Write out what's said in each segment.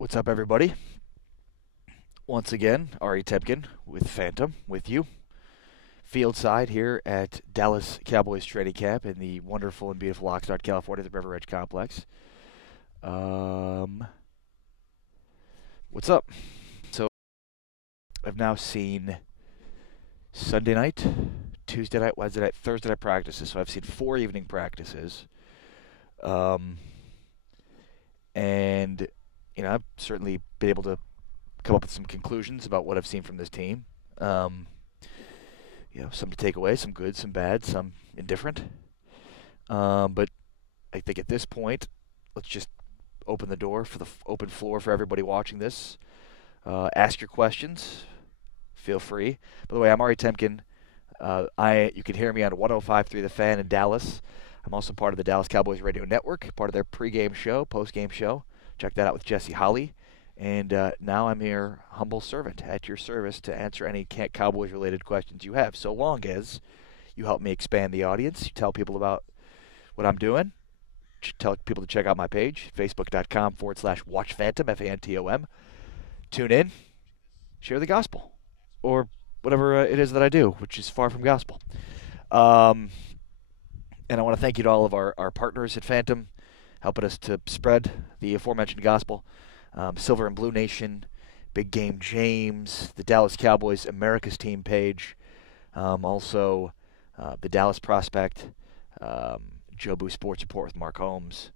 What's up, everybody? Once again, Ari Temkin with Phantom with you. Field side here at Dallas Cowboys training camp in the wonderful and beautiful Oxnard, California, the River Edge Complex. Um, what's up? So, I've now seen Sunday night, Tuesday night, Wednesday night, Thursday night practices. So I've seen 4 evening practices. Um, and, I've certainly been able to come up with some conclusions about what I've seen from this team. Um, some to take away, some good, some bad, some indifferent. But I think at this point, let's just open the door for the open floor for everybody watching this. Ask your questions. Feel free. By the way, I'm Ari Temkin. You can hear me on 105.3 The Fan in Dallas. I'm also part of the Dallas Cowboys Radio Network, part of their pregame show, postgame show. Check that out with Jesse Holly. And now I'm your humble servant at your service to answer any Cowboys-related questions you have, so long as you help me expand the audience. You tell people about what I'm doing. Tell people to check out my page, facebook.com/watchphantom, Phantom. Tune in, share the gospel, or whatever it is that I do, which is far from gospel. And I want to thank you to all of our partners at Phantom, helping us to spread the aforementioned gospel. Silver and Blue Nation, Big Game James, the Dallas Cowboys America's Team page, also the Dallas Prospect, Jobu Sports Report with Mark Holmes,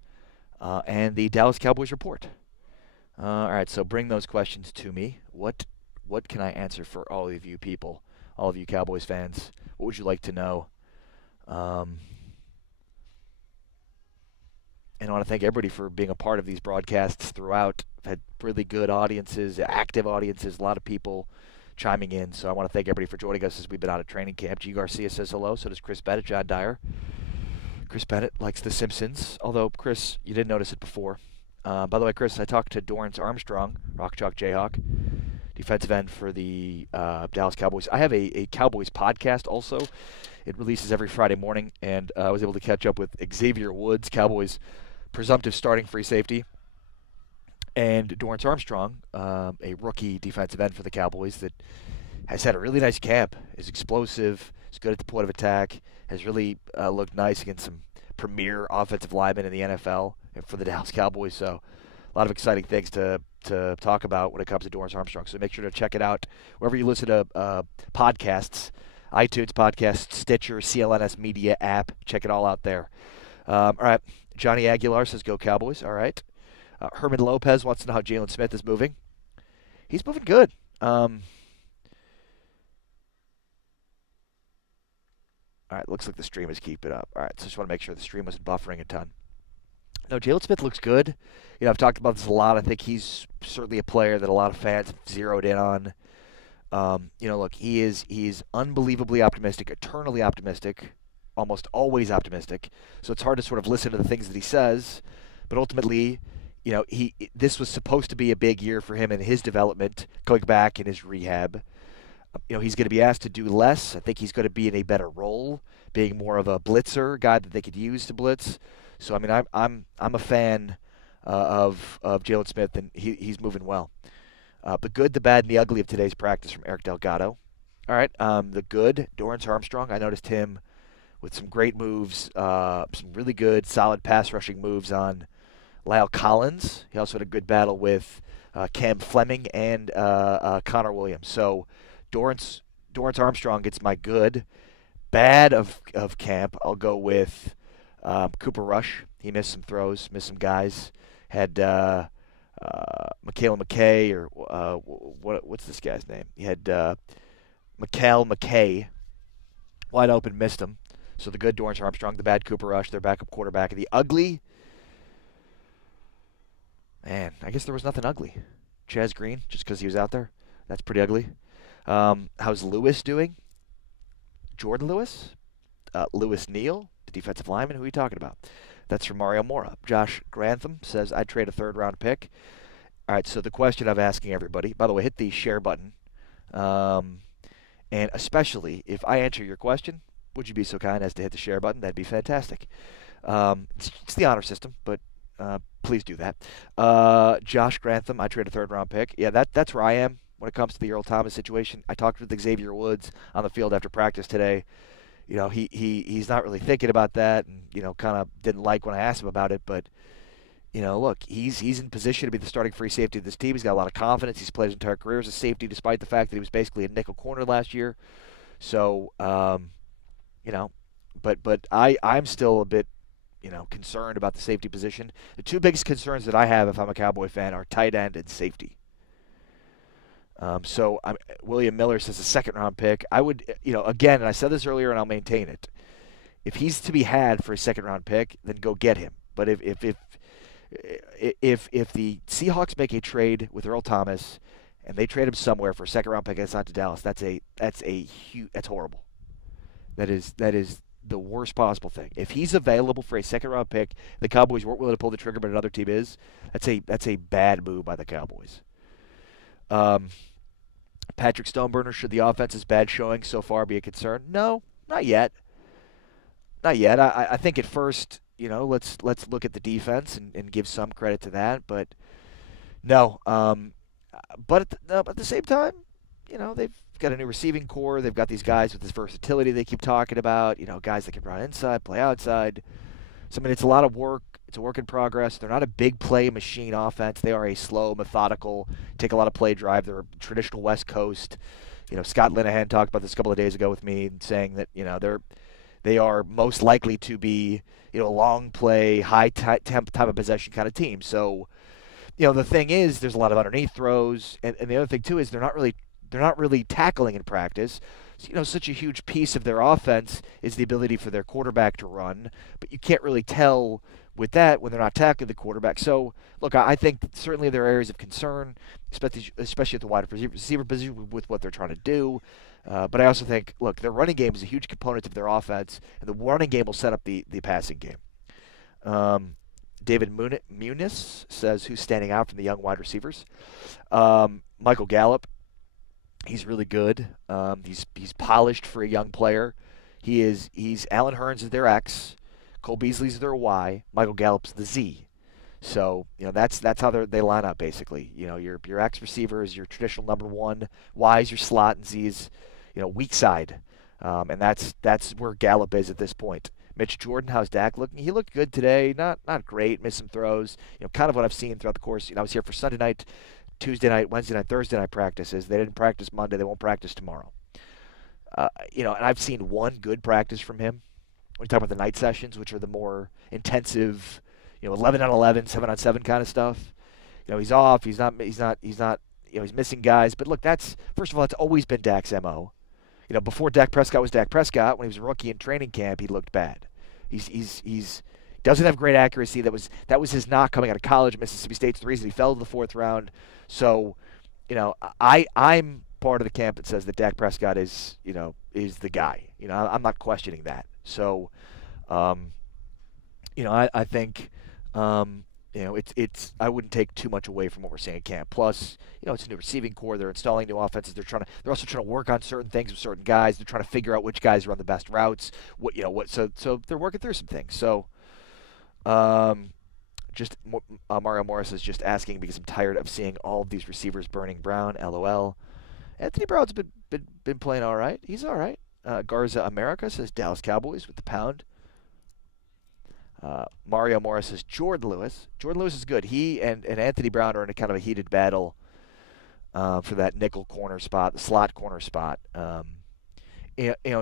and the Dallas Cowboys Report. All right, so bring those questions to me. What can I answer for all of you people, all of you Cowboys fans? What would you like to know? And I want to thank everybody for being a part of these broadcasts throughout. I've had really good audiences, active audiences, a lot of people chiming in. So I want to thank everybody for joining us as we've been out at training camp. G. Garcia says hello. So does Chris Bennett, John Dyer. Chris Bennett likes The Simpsons. Although, Chris, you didn't notice it before. By the way, Chris, I talked to Dorrance Armstrong, Rock Chalk Jayhawk, defensive end for the Dallas Cowboys. I have a Cowboys podcast also. It releases every Friday morning, and I was able to catch up with Xavier Woods, Cowboys presumptive starting free safety, and Dorrance Armstrong, a rookie defensive end for the Cowboys that has had a really nice camp, is explosive, is good at the point of attack, has really looked nice against some premier offensive linemen in the NFL and for the Dallas Cowboys. So a lot of exciting things to talk about when it comes to Dorrance Armstrong. So make sure to check it out wherever you listen to podcasts, iTunes podcasts, Stitcher, CLNS Media app. Check it all out there. All right. Johnny Aguilar says, go Cowboys. All right. Herman Lopez wants to know how Jalen Smith is moving. He's moving good. All right, looks like the stream is keeping up. All right, so just want to make sure the stream wasn't buffering a ton. No, Jalen Smith looks good. I've talked about this a lot. I think he's certainly a player that a lot of fans have zeroed in on. Look, he's unbelievably optimistic, eternally optimistic, almost always optimistic. So it's hard to sort of listen to the things that he says. But ultimately, this was supposed to be a big year for him in his development, going back in his rehab. He's going to be asked to do less. I think he's going to be in a better role, being more of a blitzer guy that they could use to blitz. So I'm a fan of Jalen Smith, and he's moving well. The good, the bad, and the ugly of today's practice from Eric Delgado. All right, the good, Dorrance Armstrong. I noticed him with some great moves, some really good, solid pass rushing moves on Lyle Collins. He also had a good battle with Cam Fleming and Connor Williams. So Dorrance Armstrong gets my good. Bad of camp, I'll go with Cooper Rush. He missed some throws, missed some guys. Had Michaela McKay, or what's this guy's name? He had Mikal McKay wide open, missed him. So the good, Dorrance Armstrong. The bad, Cooper Rush, their backup quarterback. And the ugly, man, I guess there was nothing ugly. Chaz Green, just because he was out there. That's pretty ugly. How's Lewis doing? Jordan Lewis? Lewis Neal, the defensive lineman. Who are you talking about? That's from Mario Mora. Josh Grantham says, I'd trade a third-round pick. All right, so the question I'm asking everybody, by the way, hit the share button. And especially if I answer your question, would you be so kind as to hit the share button? That'd be fantastic. It's the honor system, but Please do that. Josh Grantham, I traded a third-round pick. Yeah, that's where I am when it comes to the Earl Thomas situation. I talked with Xavier Woods on the field after practice today. He's not really thinking about that, and kind of didn't like when I asked him about it. But look, he's in position to be the starting free safety of this team. He's got a lot of confidence. He's played his entire career as a safety, despite the fact that he was basically a nickel corner last year. So, but I'm still a bit concerned about the safety position. The two biggest concerns that I have if I'm a Cowboy fan are tight end and safety. William Miller says a second-round pick. I would, again, and I said this earlier and I'll maintain it. If he's to be had for a second-round pick, then go get him. But if the Seahawks make a trade with Earl Thomas and they trade him somewhere for a second-round pick and it's not to Dallas, that's horrible. That is the worst possible thing. If he's available for a second-round pick, the Cowboys weren't willing to pull the trigger, but another team is. That's a bad move by the Cowboys. Patrick Stoneburner, should the offense's bad showing so far be a concern? No, not yet. Not yet. I think at first, let's look at the defense and give some credit to that, but no. But at the same time, they've got a new receiving core. They've got these guys with this versatility they keep talking about, guys that can run inside, play outside. So, it's a lot of work. It's a work in progress. They're not a big play machine offense. They are a slow, methodical, take a lot of play drive. They're a traditional West Coast. Scott Linehan talked about this a couple of days ago with me, saying that, they are most likely to be, a long play, high time of possession kind of team. So, the thing is, there's a lot of underneath throws, and the other thing too is they're not really tackling in practice. So, such a huge piece of their offense is the ability for their quarterback to run, but you can't really tell with that when they're not tackling the quarterback. So, look, I think certainly there are areas of concern, especially at the wide receiver position with what they're trying to do. But I also think, look, their running game is a huge component of their offense, and the running game will set up the passing game. David Muniz says, who's standing out from the young wide receivers? Michael Gallup. He's really good. He's polished for a young player. He's Allen Hurns is their X, Cole Beasley's their Y, Michael Gallup's the Z. So that's how they line up basically. Your X receiver is your traditional number one, Y is your slot, and Z is weak side, and that's where Gallup is at this point. Mitch Jordan, how's Dak looking? He looked good today. Not great. Missed some throws. Kind of what I've seen throughout the course. I was here for Sunday night, Tuesday night, Wednesday night, Thursday night practices. They didn't practice Monday. They won't practice tomorrow. And I've seen one good practice from him. When you talk about the night sessions, which are the more intensive, 11 on 11, 7 on 7 kind of stuff. He's off. He's not. He's missing guys. But look, that's first of all, it's always been Dak's MO. Before Dak Prescott was Dak Prescott, when he was a rookie in training camp, he looked bad. He's doesn't have great accuracy. That was his knock coming out of college. Mississippi State's the reason he fell to the fourth round. So, I'm part of the camp that says that Dak Prescott is the guy. I'm not questioning that. So, I think, I wouldn't take too much away from what we're seeing at camp. Plus, it's a new receiving core. They're installing new offenses. They're also trying to work on certain things with certain guys. They're trying to figure out which guys run the best routes. So they're working through some things. So, Mario Morris is just asking because I'm tired of seeing all of these receivers burning Brown. LOL. Anthony Brown's been playing all right. He's all right. Garza America says Dallas Cowboys with the pound. Mario Morris says Jordan Lewis. Jordan Lewis is good. He and Anthony Brown are in a kind of a heated battle for that nickel corner spot, the slot corner spot.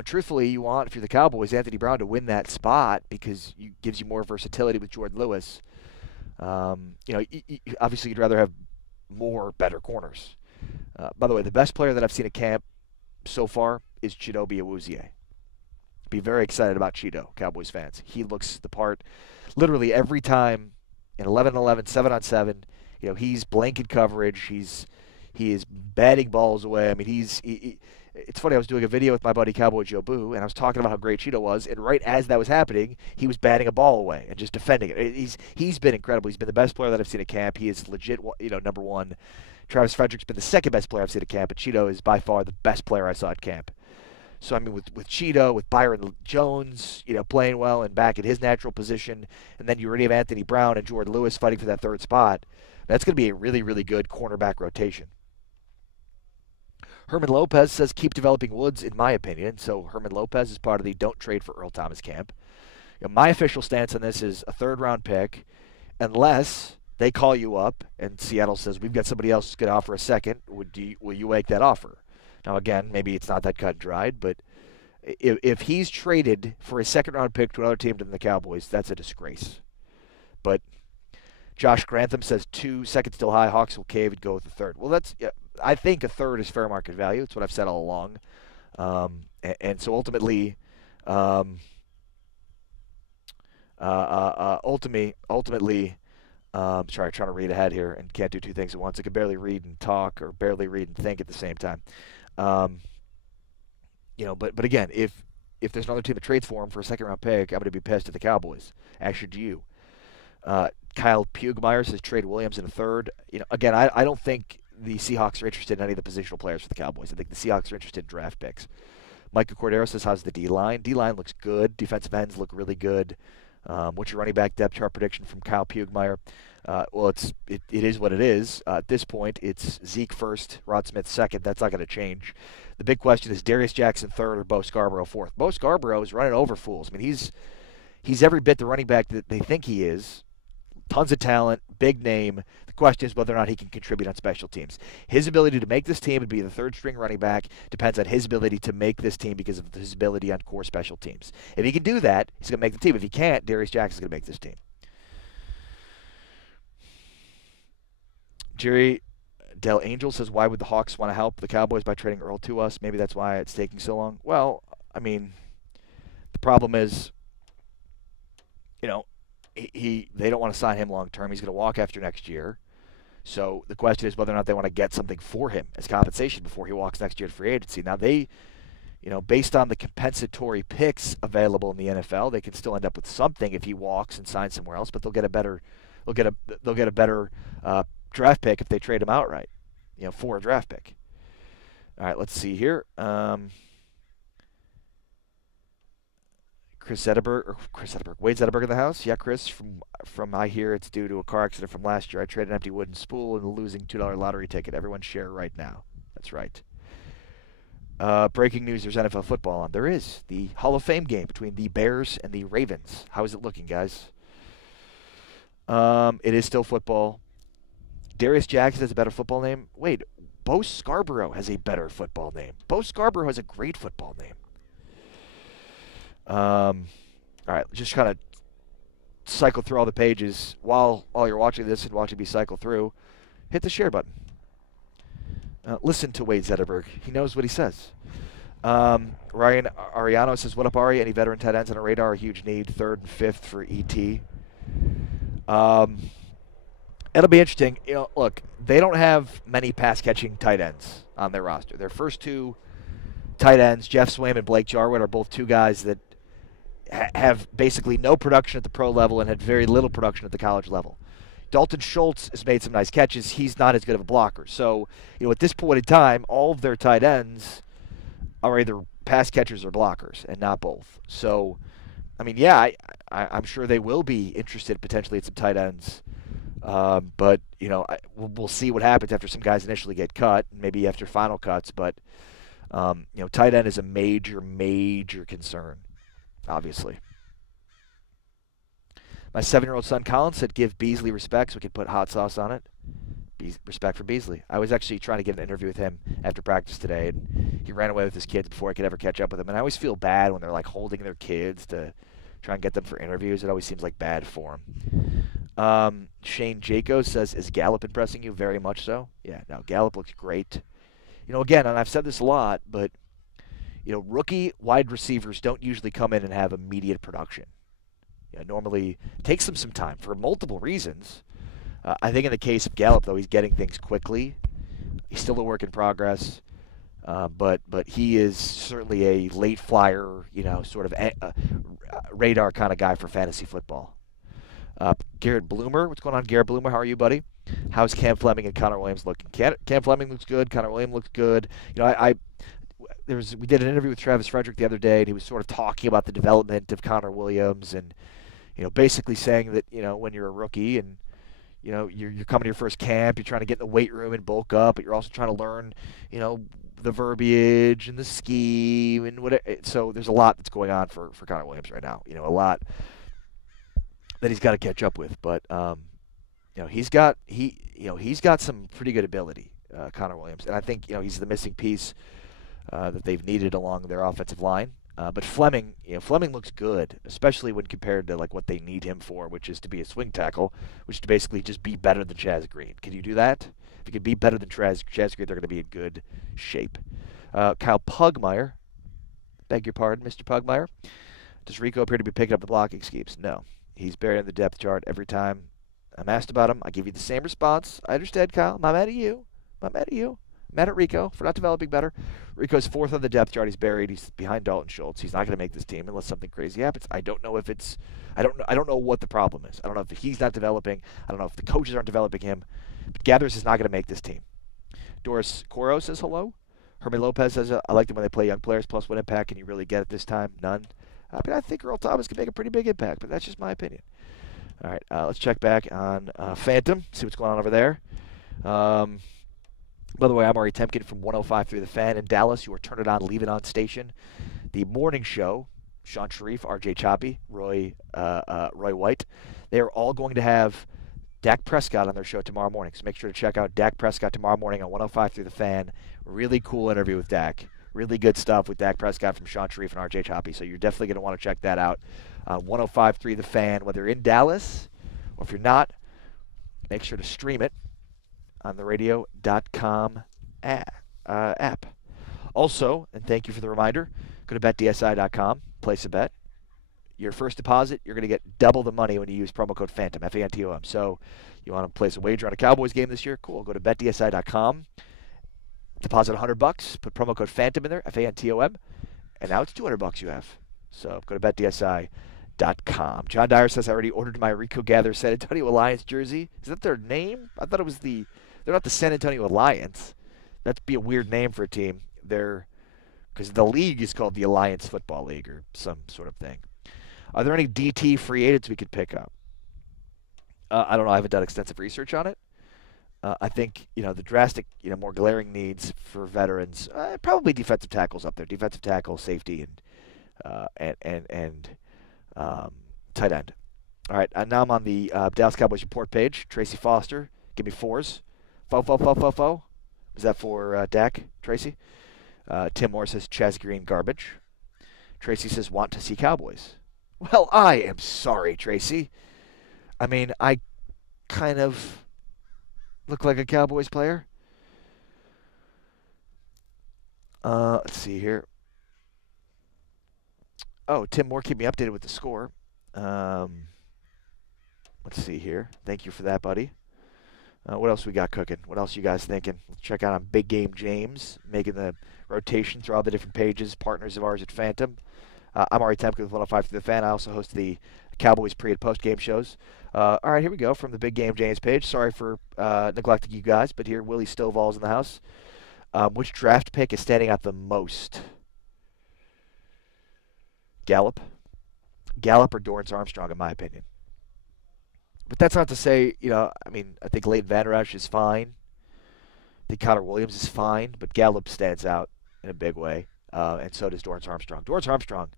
Truthfully, you want, if you're the Cowboys, Anthony Brown to win that spot because it gives you more versatility with Jordan Lewis. Obviously, you'd rather have better corners. By the way, the best player that I've seen at camp so far is Chidobe Awuzie. Be very excited about Cheeto, Cowboys fans. He looks the part literally every time in 11-on-11, 7-on-7. He's blanket coverage. He is batting balls away. I mean, it's funny. I was doing a video with my buddy Cowboy Joe Boo, and I was talking about how great Cheeto was. And right as that was happening, he was batting a ball away and just defending it. He's been incredible. He's been the best player that I've seen at camp. He is legit, number one. Travis Frederick's been the second best player I've seen at camp, but Cheeto is by far the best player I saw at camp. So, I mean, with Cheeto, with Byron Jones, playing well and back in his natural position, and then you already have Anthony Brown and Jordan Lewis fighting for that third spot, that's going to be a really, really good cornerback rotation. Herman Lopez says keep developing Woods, in my opinion. So Herman Lopez is part of the don't trade for Earl Thomas camp. My official stance on this is a third-round pick, unless they call you up and Seattle says, we've got somebody else who's going to offer a second. Will you make that offer? Now, again, maybe it's not that cut and dried, but if he's traded for a second-round pick to another team than the Cowboys, that's a disgrace. But Josh Grantham says 2 seconds still high. Hawks will cave and go with the third. Well, I think a third is fair market value. It's what I've said all along. And so ultimately, sorry, trying to read ahead here and can't do two things at once. I can barely read and talk or barely read and think at the same time. But again, if there's another team that trades for him for a second-round pick, I'm going to be pissed at the Cowboys. Actually, do you? Kyle Pugmire says trade Williams in a third. Again, I don't think the Seahawks are interested in any of the positional players for the Cowboys. I think the Seahawks are interested in draft picks. Micah Cordero says, how's the D-line? D-line looks good. Defensive ends look really good. What's your running back depth chart prediction from Kyle Pugmire? Well, it is what it is. At this point, it's Zeke first, Rod Smith second. That's not going to change. The big question is Darius Jackson third or Bo Scarborough fourth. Bo Scarborough is running over fools. I mean, he's every bit the running back that they think he is. Tons of talent, big name. The question is whether or not he can contribute on special teams. His ability to make this team and be the third-string running back depends on his ability to make this team because of his ability on core special teams. If he can do that, he's going to make the team. If he can't, Darius Jackson's going to make this team. Jerry Del Angel says, why would the Hawks want to help the Cowboys by trading Earl to us? Maybe that's why it's taking so long. Well, I mean, the problem is, they don't want to sign him long term. He's going to walk after next year. So the question is whether or not they want to get something for him as compensation before he walks next year to free agency. Now they, based on the compensatory picks available in the NFL, they can still end up with something if he walks and signs somewhere else. But they'll get a better draft pick if they trade him outright, for a draft pick. All right, let's see here. Wade Zetterberg in the house. Yeah, Chris, from I hear it's due to a car accident from last year. I traded an empty wooden spool and a losing $2 lottery ticket. Everyone share right now. That's right. Breaking news, there's NFL football on. There is. The Hall of Fame game between the Bears and the Ravens. How is it looking, guys? It is still football. Darius Jackson has a better football name. Wait, Bo Scarborough has a better football name. Bo Scarborough has a great football name. All right, just kind of cycle through all the pages while you're watching this and watching me cycle through. Hit the share button. Listen to Wade Zetterberg. He knows what he says. Ryan Ariano says, what up, Ari? Any veteran tight ends on a radar? A huge need. Third and fifth for ET. It'll be interesting. Look, they don't have many pass-catching tight ends on their roster. Their first two tight ends, Jeff Swaim and Blake Jarwin, are both two guys that have basically no production at the pro level and had very little production at the college level. Dalton Schultz has made some nice catches. He's not as good of a blocker. So, at this point in time, all of their tight ends are either pass catchers or blockers, and not both. So, I mean, yeah, I'm sure they will be interested potentially in some tight ends. But, we'll see what happens after some guys initially get cut, maybe after final cuts. But, tight end is a major, major concern, obviously. My 7-year-old son Colin said, give Beasley respect so we could put hot sauce on it. Respect for Beasley. I was actually trying to get an interview with him after practice today, and he ran away with his kids before I could ever catch up with him. And I always feel bad when they're like holding their kids to try and get them for interviews. It always seems like bad for them. Shane Jacobs says, is Gallup impressing you? Very much so. Yeah, no, Gallup looks great. Again, and I've said this a lot, but, rookie wide receivers don't usually come in and have immediate production. Normally it takes them some time for multiple reasons. I think in the case of Gallup, though, he's getting things quickly. He's still a work in progress, but he is certainly a late flyer, sort of radar kind of guy for fantasy football. Garrett Bloomer, what's going on, Garrett Bloomer? How are you, buddy? How's Cam Fleming and Connor Williams looking? Cam Fleming looks good. Connor Williams looks good. we did an interview with Travis Frederick the other day, and he was sort of talking about the development of Connor Williams, and basically saying that when you're a rookie and you're coming to your first camp, you're trying to get in the weight room and bulk up, but you're also trying to learn the verbiage and the scheme and whatever. So there's a lot that's going on for Connor Williams right now. A lot that he's got to catch up with, but he's got some pretty good ability, Connor Williams, and I think he's the missing piece that they've needed along their offensive line. But Fleming looks good, especially when compared to like what they need him for, which is to be a swing tackle, which is to basically just be better than Chaz Green. Can you do that? If you can be better than Chaz Green, they're going to be in good shape. Kyle Pugmire, beg your pardon, Mr. Pugmire. Does Rico appear to be picking up the blocking schemes? No. He's buried in the depth chart every time I'm asked about him. I give you the same response. I understand, Kyle. I'm not mad at you. I'm not mad at you. I'm mad at Rico for not developing better. Rico's 4th on the depth chart. He's buried. He's behind Dalton Schultz. He's not going to make this team unless something crazy happens. I don't know if it's – I don't know what the problem is. I don't know if he's not developing. I don't know if the coaches aren't developing him. But Gathers is not going to make this team. Doris Coro says hello. Herman Lopez says, I like them when they play young players, plus what impact can you really get at this time? None. I think Earl Thomas can make a pretty big impact, but that's just my opinion. All right, let's check back on Phantom, see what's going on over there. By the way, I'm Ari Temkin from 105 through the Fan in Dallas. You are Turn It On, Leave It On station. The morning show, Sean Sharif, RJ Choppy, Roy White, they are all going to have Dak Prescott on their show tomorrow morning. So make sure to check out Dak Prescott tomorrow morning on 105 through the Fan. Really cool interview with Dak. Really good stuff with Dak Prescott from Sean Sharif and RJ Choppy. So you're definitely going to want to check that out. 105 through the Fan, whether you're in Dallas or if you're not, make sure to stream it on the radio.com app. Also, and thank you for the reminder, go to betdsi.com, place a bet. Your first deposit, you're going to get double the money when you use promo code PHANTOM, F-A-N-T-O-M. So you want to place a wager on a Cowboys game this year? Cool. Go to betdsi.com, deposit $100, put promo code PHANTOM in there, F-A-N-T-O-M, and now it's $200 you have. So go to betdsi.com. John Dyer says, I already ordered my Rico Gather San Antonio Alliance jersey. Is that their name? I thought it was they're not the San Antonio Alliance. That'd be a weird name for a team. Because the league is called the Alliance Football League or some sort of thing. Are there any DT free agents we could pick up? I don't know. I haven't done extensive research on it. I think, the drastic, more glaring needs for veterans, probably defensive tackles up there. Defensive tackle, safety, and tight end. All right, now I'm on the Dallas Cowboys report page. Tracy Foster, give me 4s. Fo. Is that for Dak, Tracy? Tim Moore says Chaz Green garbage. Tracy says want to see Cowboys. Well, I am sorry, Tracy. I mean, I kind of look like a Cowboys player. Let's see here. Oh, Tim Moore, keep me updated with the score. Let's see here. Thank you for that, buddy. What else we got cooking? What else you guys thinking? Let's check out on Big Game James, making the rotation through all the different pages, partners of ours at Phantom. I'm Ari Temkin with 105 through the Fan. I also host the Cowboys pre- and post-game shows. All right, here we go from the Big Game James page. Sorry for neglecting you guys, but here Willie Stovall's in the house. Which draft pick is standing out the most? Gallup or Dorrance Armstrong, in my opinion. But that's not to say, I think Leighton Vander Esch is fine. I think Connor Williams is fine, but Gallup stands out in a big way, and so does Dorrance Armstrong. Dorrance Armstrong,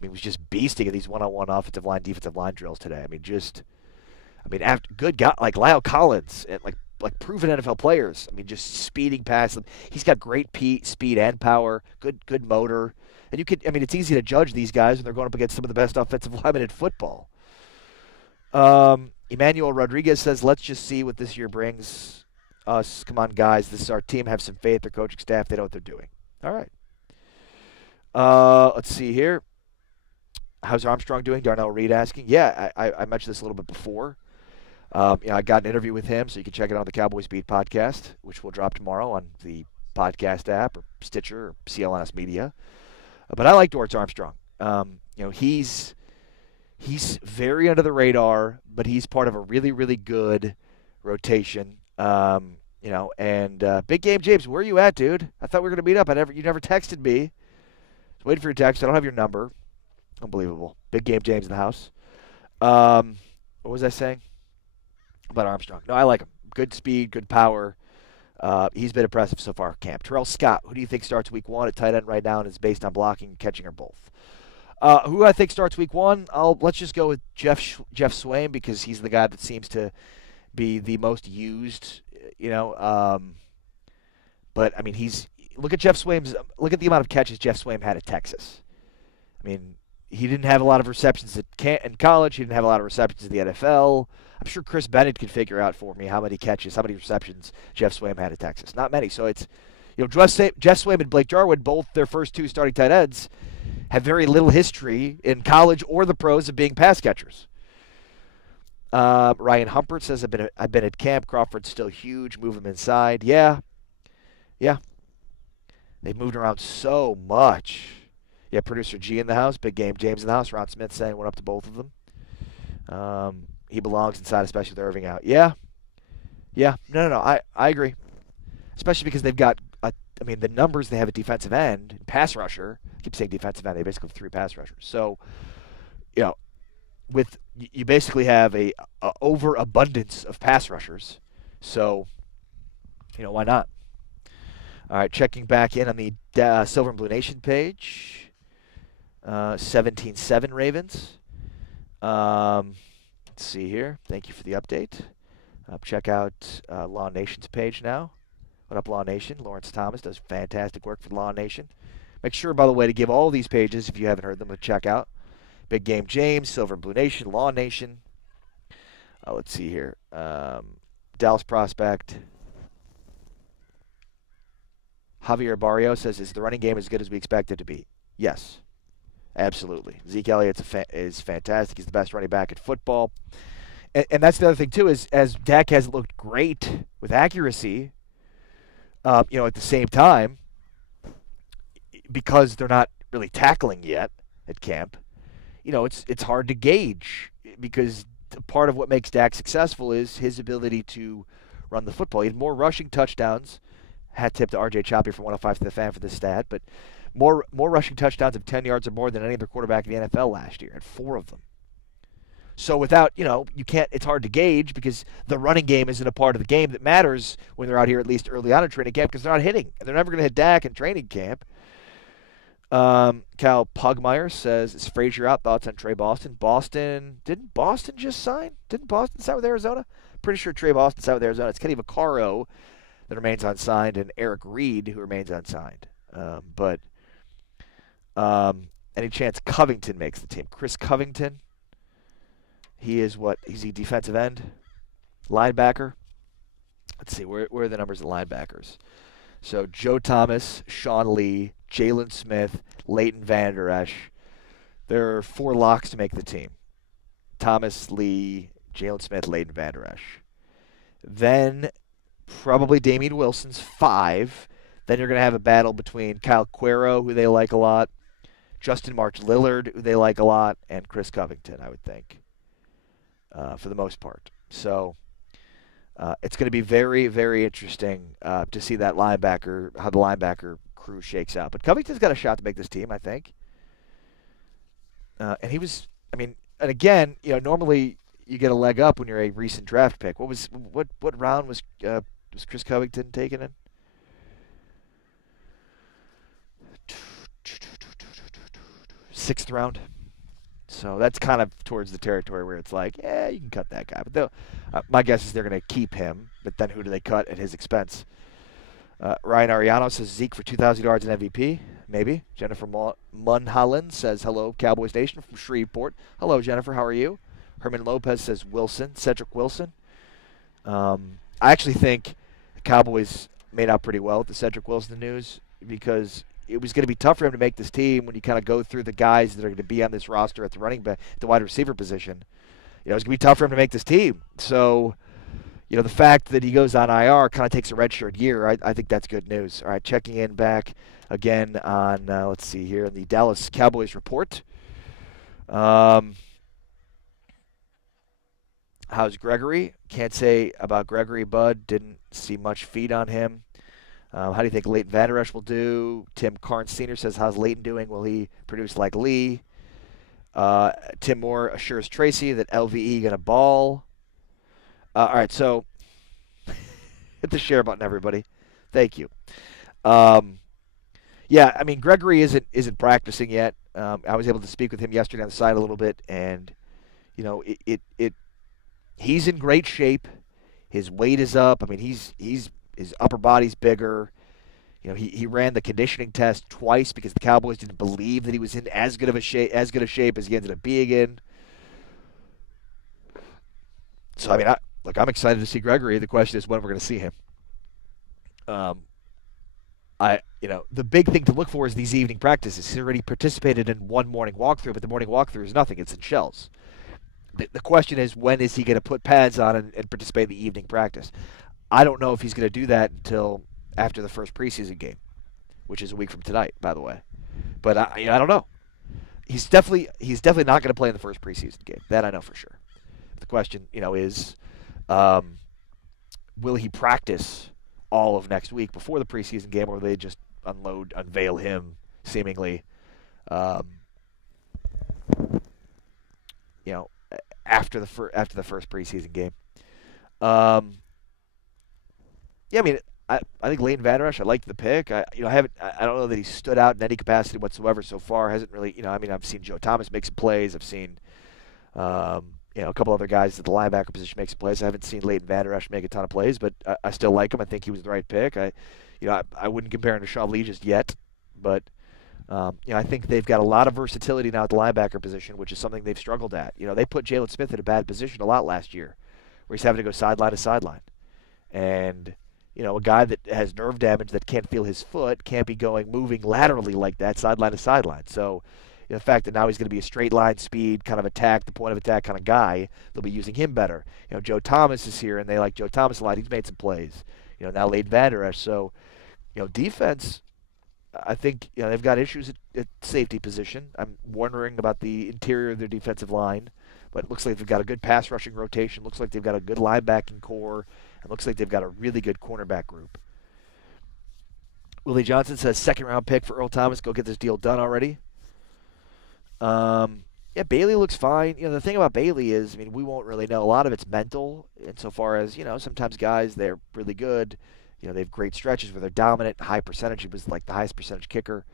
was just beasting at these one-on-one offensive line, defensive line drills today. After good guy like Lyle Collins and like proven NFL players. Just speeding past them. He's got great speed and power, good motor. And it's easy to judge these guys when they're going up against some of the best offensive linemen in football. Emmanuel Rodriguez says, let's just see what this year brings us. Come on, guys. This is our team. Have some faith. Their coaching staff, they know what they're doing. All right. Let's see here. How's Armstrong doing? Darnell Reed asking. Yeah, I mentioned this a little bit before. I got an interview with him, so you can check it out on the Cowboys Beat podcast, which will drop tomorrow on the podcast app or Stitcher or CLNS Media. But I like Dorrance Armstrong. He's very under the radar, but he's part of a really, really good rotation. And Big Game James, where are you at, dude? I thought we were going to meet up. You never texted me. I was waiting for your text. I don't have your number. Unbelievable. Big Game James in the house. What was I saying about Armstrong? No, I like him. Good speed, good power. He's been impressive so far, camp. Terrell Scott, who do you think starts week 1 at tight end right now and is based on blocking and catching or both? Who I think starts week 1, let's just go with Jeff Swaim because he's the guy that seems to be the most used, but I mean, look at the amount of catches Jeff Swaim had at Texas. I mean, he didn't have a lot of receptions in college. He didn't have a lot of receptions in the NFL. I'm sure Chris Bennett could figure out for me how many receptions Jeff Swaim had at Texas. Not many. So it's, Jeff Swaim and Blake Jarwin, both their first 2 starting tight ends, have very little history in college or the pros of being pass catchers. Ryan Humpert says, I've been at camp. Crawford's still huge. Move him inside. Yeah. They've moved around so much. Yeah, producer G in the house. Big Game James in the house. Ron Smith saying went up to both of them. He belongs inside, especially with Irving out. Yeah. No. I agree. Especially because they've got, the numbers they have at defensive end, pass rusher. I keep saying defensive end. They basically have 3 pass rushers. So, you basically have a overabundance of pass rushers. So, why not? All right, checking back in on the Silver and Blue Nation page. 17-7 Ravens. Let's see here. Thank you for the update. Check out Law Nation's page now. What up, Law Nation? Lawrence Thomas does fantastic work for Law Nation. Make sure, by the way, to give all these pages, if you haven't heard them, to check out. Big Game James, Silver and Blue Nation, Law Nation. Let's see here. Dallas Prospect. Javier Barrio says, is the running game as good as we expect it to be? Yes, absolutely. Zeke Elliott is fantastic. He's the best running back in football. And that's the other thing, too, is as Dak hasn't looked great with accuracy, at the same time, because they're not really tackling yet at camp, it's hard to gauge because part of what makes Dak successful is his ability to run the football. He had more rushing touchdowns. Hat tip to RJ Choppy from 105 to the Fan for this stat, but more rushing touchdowns of 10 yards or more than any other quarterback in the NFL last year, and 4 of them. So without, you can't, it's hard to gauge because the running game isn't a part of the game that matters when they're out here at least early on in training camp because they're not hitting. And they're never going to hit Dak in training camp. Cal Pugmire says, is Frazier out? Thoughts on Trey Boston? Didn't Boston just sign? Didn't Boston sign with Arizona? Pretty sure Trey Boston signed with Arizona. It's Kenny Vaccaro that remains unsigned and Eric Reed who remains unsigned. But any chance Covington makes the team? Chris Covington. He is what? He's a defensive end, linebacker. Let's see, where are the numbers of linebackers? So Joe Thomas, Sean Lee, Jalen Smith, Leighton Vander Esch. There are 4 locks to make the team. Thomas, Lee, Jalen Smith, Leighton Vander Esch. Then probably Damian Wilson's 5. Then you're going to have a battle between Kyle Cuero, who they like a lot, Justin March Lillard, who they like a lot, and Chris Covington, I would think. For the most part. So it's going to be very, very interesting to see that how the linebacker crew shakes out. But Covington's got a shot to make this team, I think. And he was, and again, normally you get a leg up when you're a recent draft pick. What round was Chris Covington taken in? 6th round. So that's kind of towards the territory where it's like, yeah, you can cut that guy. But my guess is they're going to keep him. But then who do they cut at his expense? Ryan Ariano says Zeke for 2,000 yards and MVP. Maybe. Jennifer Munholland says, hello, Cowboys Nation from Shreveport. Hello, Jennifer. How are you? Herman Lopez says Cedric Wilson. I actually think the Cowboys made out pretty well with the Cedric Wilson news because it was going to be tough for him to make this team when you kind of go through the guys that are going to be on this roster at the running back, the wide receiver position. It's going to be tough for him to make this team. So, the fact that he goes on IR kind of takes a redshirt year. I think that's good news. All right, checking in back again on, let's see here, the Dallas Cowboys report. How's Gregory? Can't say about Gregory, Bud. Didn't see much feed on him. How do you think Leighton Vander Esch will do? Tim Carnes Sr. says, how's Leighton doing? Will he produce like Lee? Tim Moore assures Tracy that LVE going to ball. All right, so hit the share button, everybody. Thank you. Yeah, I mean Gregory isn't practicing yet. I was able to speak with him yesterday on the side a little bit, and he's in great shape. His weight is up. I mean he's his upper body's bigger. He ran the conditioning test twice because the Cowboys didn't believe that he was in as good a shape as he ended up being in. So I mean, I'm excited to see Gregory. The question is when we're going to see him. The big thing to look for is these evening practices. He's already participated in one morning walkthrough, but the morning walkthrough is nothing. It's in shells. The question is when is he going to put pads on and participate in the evening practice? I don't know if he's going to do that until after the first preseason game, which is a week from tonight, by the way. But I don't know. He's definitely not going to play in the first preseason game. That I know for sure. The question, is will he practice all of next week before the preseason game, or will they just unveil him seemingly, after the first preseason game? Yeah, I mean, I think Leighton Vander Esch, I liked the pick. I don't know that he stood out in any capacity whatsoever so far. Hasn't really, I've seen Joe Thomas make some plays. I've seen, a couple other guys at the linebacker position make some plays. I haven't seen Leighton Vander Esch make a ton of plays, but I still like him. I think he was the right pick. I wouldn't compare him to Shaw Lee just yet, but I think they've got a lot of versatility now at the linebacker position, which is something they've struggled at. They put Jalen Smith in a bad position a lot last year, where he's having to go sideline to sideline, and a guy that has nerve damage that can't feel his foot can't be moving laterally like that, sideline to sideline. So the fact that now he's going to be a straight line speed kind of attack, the point of attack kind of guy, they'll be using him better. Joe Thomas is here, and they like Joe Thomas a lot. He's made some plays. Now Leighton Vander Esch. So, defense, I think they've got issues at safety position. I'm wondering about the interior of their defensive line, but it looks like they've got a good pass rushing rotation. Looks like they've got a good linebacking core. It looks like they've got a really good cornerback group. Willie Johnson says second-round pick for Earl Thomas. Go get this deal done already. Yeah, Bailey looks fine. The thing about Bailey is, we won't really know. A lot of it's mental, insofar as, sometimes guys, they're really good. They have great stretches where they're dominant, high percentage. He was like the highest percentage kicker,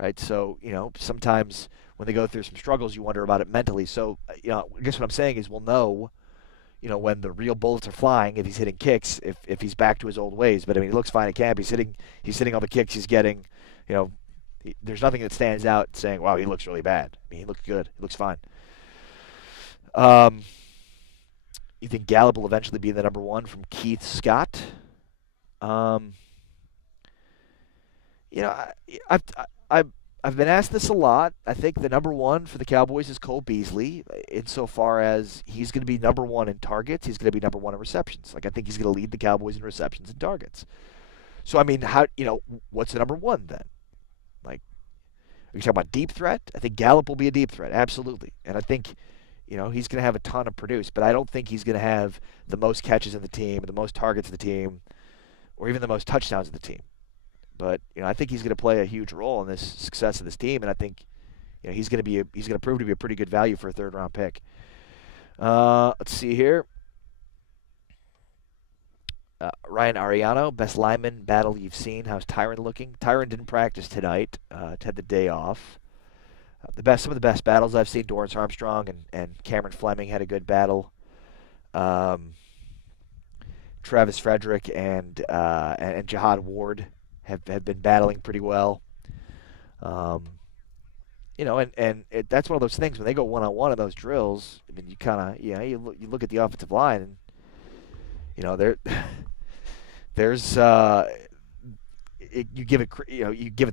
right? So, sometimes when they go through some struggles, you wonder about it mentally. So, I guess what I'm saying is we'll know, when the real bullets are flying, if he's hitting kicks, if he's back to his old ways. But, he looks fine at camp. He's hitting all the kicks he's getting. There's nothing that stands out saying, wow, he looks really bad. He looks good. He looks fine. You think Gallup will eventually be the number one from Keith Scott? I've been asked this a lot. I think the number one for the Cowboys is Cole Beasley, insofar as he's going to be number one in targets. He's going to be number one in receptions. I think he's going to lead the Cowboys in receptions and targets. So, what's the number one then? Are you talking about deep threat? I think Gallup will be a deep threat, absolutely. And I think, he's going to have a ton of produce, but I don't think he's going to have the most catches in the team, the most targets of the team, or even the most touchdowns of the team. But I think he's going to play a huge role in this success of this team, and I think he's going to prove to be a pretty good value for a third-round pick. Let's see here. Ryan Ariano, best lineman battle you've seen. How's Tyron looking? Tyron didn't practice tonight. Had the day off. Some of the best battles I've seen. Dorrance Armstrong and Cameron Fleming had a good battle. Travis Frederick and Jihad Ward have been battling pretty well. That's one of those things when they go one-on-one in those drills. You kind of you look at the offensive line and there's you give it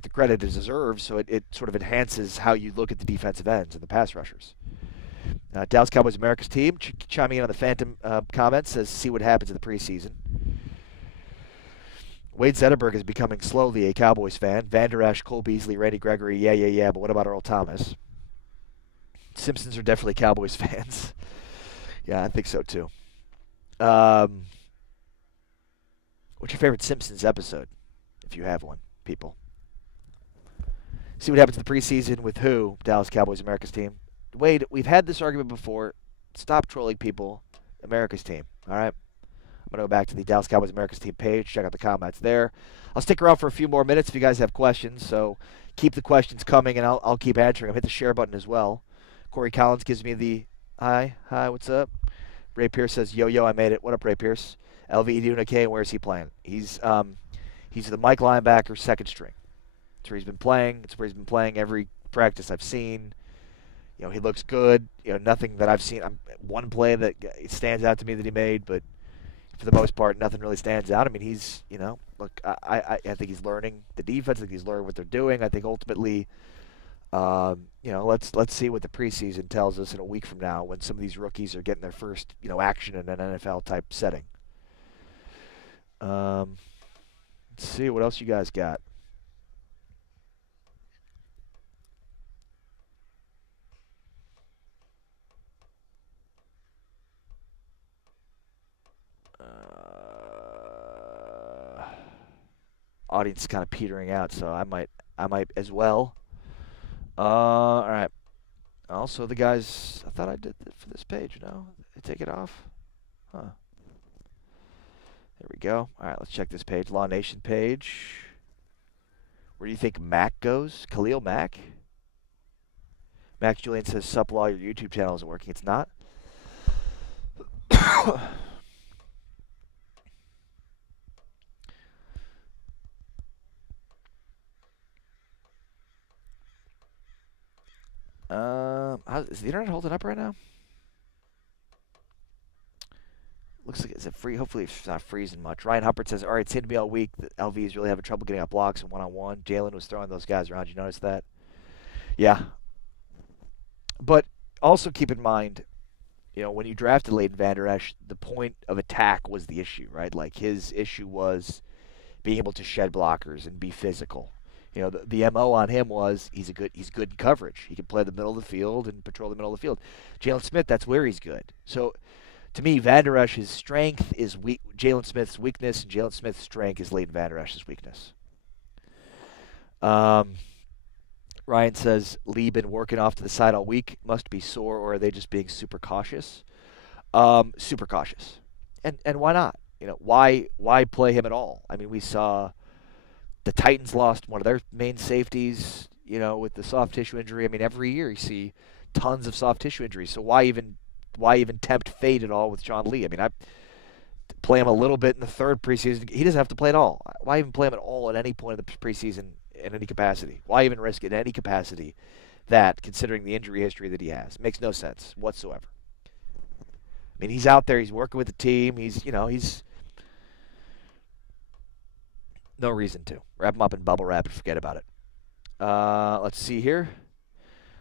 the credit it deserves, so it sort of enhances how you look at the defensive ends and the pass rushers. Dallas Cowboys America's team chiming in on the Phantom comments says see what happens in the preseason. Wade Zetterberg is becoming slowly a Cowboys fan. Vander Esch, Cole Beasley, Randy Gregory, but what about Earl Thomas? Simpsons are definitely Cowboys fans. Yeah, I think so too. Um, what's your favorite Simpsons episode, if you have one, people? See what happens in the preseason with who? Dallas Cowboys, America's team. Wade, we've had this argument before. Stop trolling people. America's team. All right? I'm going to go back to the Dallas Cowboys America's team page. Check out the comments there. I'll stick around for a few more minutes if you guys have questions. So keep the questions coming, and I'll keep answering them. Hit the share button as well. Corey Collins gives me the hi, what's up? Ray Pierce says, yo, I made it. What up, Ray Pierce? LV doing okay, and where's he playing? He's the Mike linebacker, second string. That's where he's been playing. It's where he's been playing every practice I've seen. You know, he looks good. You know, nothing that I've seen. One play that stands out to me that he made, but for the most part, nothing really stands out. I mean, he's, you know, look, I think he's learning the defense. I think he's learning what they're doing. I think ultimately, you know, let's see what the preseason tells us in a week from now when some of these rookies are getting their first, you know, action in an NFL type setting. Let's see what else you guys got. Audience is kind of petering out, so I might as well. All right. Also, the guys, I thought I did it for this page. No, they take it off. Huh. There we go. All right, let's check this page. Law Nation page. Where do you think Mac goes? Khalil Mack? Max Julian says, sup, Law, your YouTube channel isn't working. It's not. Is the internet holding up right now? Looks like it's free. Hopefully it's not freezing much. Ryan Huppert says, all right, it seemed to me all week that LV's really having trouble getting up blocks and one-on-one. Jalen was throwing those guys around. You notice that? Yeah. But also keep in mind, you know, when you drafted Leighton Vander Esch, the point of attack was the issue, right? Like his issue was being able to shed blockers and be physical. You know, the MO on him was he's good in coverage. He can play the middle of the field and patrol the middle of the field. Jalen Smith, that's where he's good. So to me, Vander Esch's strength is Jalen Smith's weakness, and Jalen Smith's strength is Leighton Vander Esch's weakness. Ryan says, Lee been working off to the side all week. Must be sore, or are they just being super cautious? Super cautious. And why not? You know, why play him at all? I mean, we saw the Titans lost one of their main safeties, you know, with the soft tissue injury. I mean, every year you see tons of soft tissue injuries. So why even tempt fate at all with John Lee? I mean, I play him a little bit in the third preseason. He doesn't have to play at all. Why even play him at all at any point of the preseason in any capacity? Why even risk it in any capacity that, considering the injury history that he has? It makes no sense whatsoever. I mean, he's out there. He's working with the team. He's no reason to. Wrap him up in bubble wrap and forget about it. Let's see here.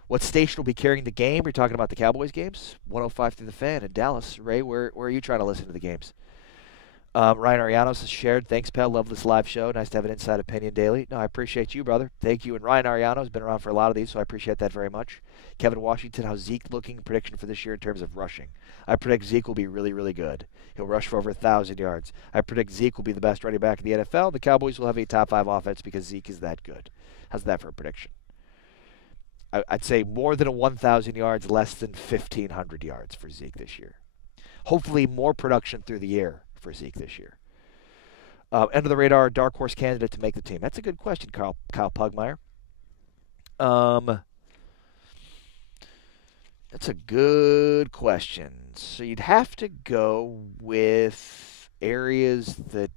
What station will be carrying the game? We're talking about the Cowboys games. 105 through the Fan in Dallas. Ray, where are you trying to listen to the games? Ryan Arianos has shared. Thanks, pal. Love this live show. Nice to have an inside opinion daily. No, I appreciate you, brother. Thank you. And Ryan Ariano has been around for a lot of these, so I appreciate that very much. Kevin Washington, how's Zeke looking? Prediction for this year in terms of rushing. I predict Zeke will be really, really good. He'll rush for over 1,000 yards. I predict Zeke will be the best running back in the NFL. The Cowboys will have a top 5 offense because Zeke is that good. How's that for a prediction? I'd say more than 1,000 yards, less than 1,500 yards for Zeke this year. Hopefully more production through the air for Zeke this year. End of the radar, dark horse candidate to make the team. That's a good question, Kyle Pugmire. That's a good question. So you'd have to go with areas that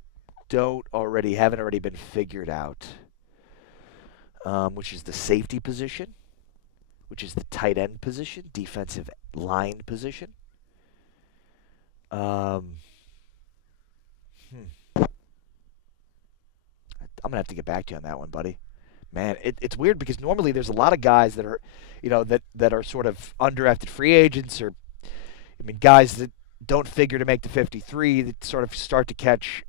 haven't already been figured out, which is the safety position, which is the tight end position, defensive line position. I'm going to have to get back to you on that one, buddy. Man, it's weird because normally there's a lot of guys that are, you know, that are sort of undrafted free agents or, I mean, guys that don't figure to make the 53 that sort of start to catch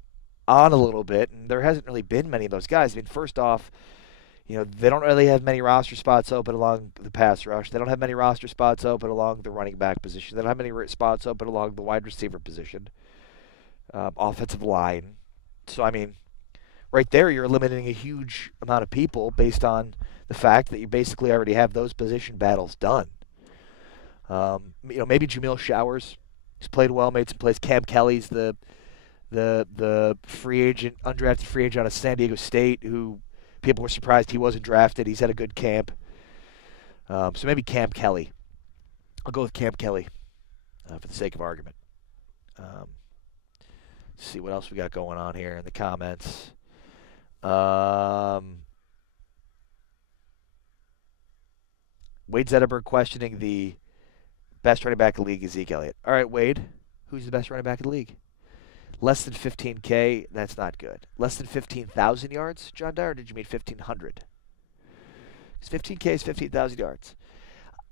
on a little bit, and there hasn't really been many of those guys. I mean, first off, They don't really have many roster spots open along the pass rush. They don't have many roster spots open along the running back position. They don't have many spots open along the wide receiver position, offensive line. So, I mean, right there, you're eliminating a huge amount of people based on the fact that you basically already have those position battles done. Maybe Jamil Showers. He's played well, made some plays. Cam Kelly's the free agent, undrafted free agent out of San Diego State, who people were surprised he wasn't drafted. He's had a good camp. So maybe Cam Kelly. I'll go with Cam Kelly for the sake of argument. Let's see what else we got going on here in the comments. Wade Zetterberg questioning the best running back in the league is Zeke Elliott. All right, Wade, who's the best running back in the league? Less than 15K, that's not good. Less than 15,000 yards, John Dyer, or did you mean 1,500? Because 15K is 15,000 yards.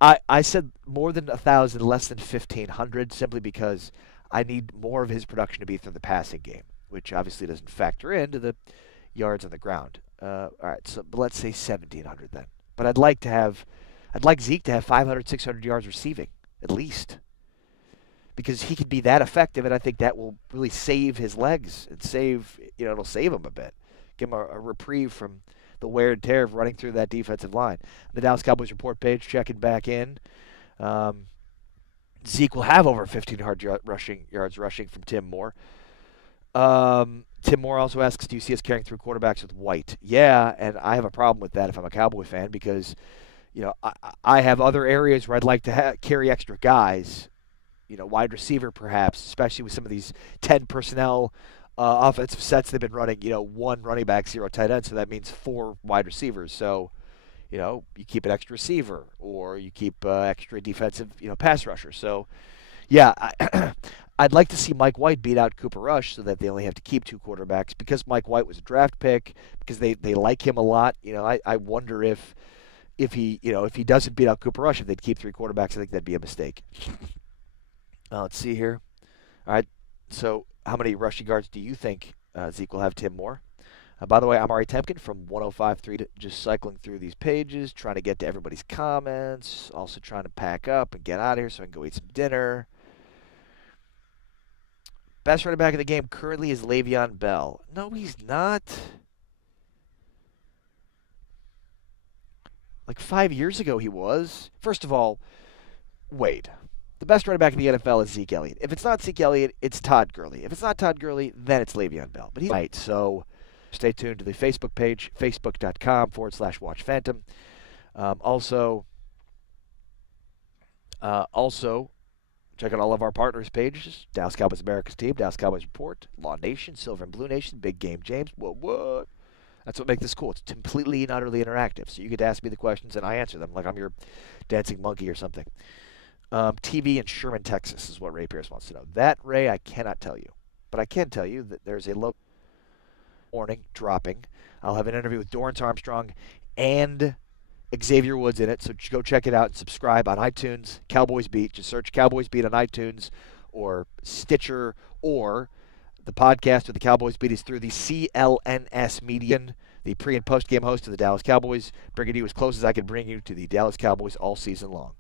I said more than 1,000, less than 1,500, simply because I need more of his production to be through the passing game, which obviously doesn't factor into the yards on the ground. All right, but let's say 1,700 then. But I'd like Zeke to have 500, 600 yards receiving, at least. Because he could be that effective, and I think that will really save his legs and it'll save him a bit. Give him a reprieve from the wear and tear of running through that defensive line. The Dallas Cowboys report page, checking back in. Zeke will have over 1,500 yards rushing from Tim Moore. Tim Moore also asks, do you see us carrying through quarterbacks with White? Yeah, and I have a problem with that if I'm a Cowboy fan because, I have other areas where I'd like to carry extra guys. Wide receiver perhaps, especially with some of these 10 personnel offensive sets they've been running, 1 running back, 0 tight end, so that means 4 wide receivers. So, you keep an extra receiver or you keep extra defensive, pass rusher. So, yeah, I'd like to see Mike White beat out Cooper Rush so that they only have to keep 2 quarterbacks because Mike White was a draft pick, because they like him a lot. I wonder if he doesn't beat out Cooper Rush, if they'd keep 3 quarterbacks, I think that'd be a mistake. Let's see here. All right, so how many rushing yards do you think Zeke will have, Tim Moore? By the way, I'm Ari Temkin from 105.3, just cycling through these pages, trying to get to everybody's comments, also trying to pack up and get out of here so I can go eat some dinner. Best running back in the game currently is Le'Veon Bell. No, he's not. Like 5 years ago he was. First of all, Wade. The best running back in the NFL is Zeke Elliott. If it's not Zeke Elliott, it's Todd Gurley. If it's not Todd Gurley, then it's Le'Veon Bell. But he's right, so stay tuned to the Facebook page, facebook.com/WatchPhantom. Also, check out all of our partners' pages. Dallas Cowboys America's Team, Dallas Cowboys Report, Law Nation, Silver and Blue Nation, Big Game James. What? That's what makes this cool. It's completely and utterly interactive. So you get to ask me the questions and I answer them like I'm your dancing monkey or something. TV in Sherman, Texas is what Ray Pierce wants to know. That, Ray, I cannot tell you. But I can tell you that there's a local morning dropping. I'll have an interview with Dorrance Armstrong and Xavier Woods in it. So go check it out and subscribe on iTunes, Cowboys Beat. Just search Cowboys Beat on iTunes or Stitcher, or the podcast with the Cowboys Beat is through the CLNS Media, the pre- and post-game host of the Dallas Cowboys, bringing you as close as I can bring you to the Dallas Cowboys all season long.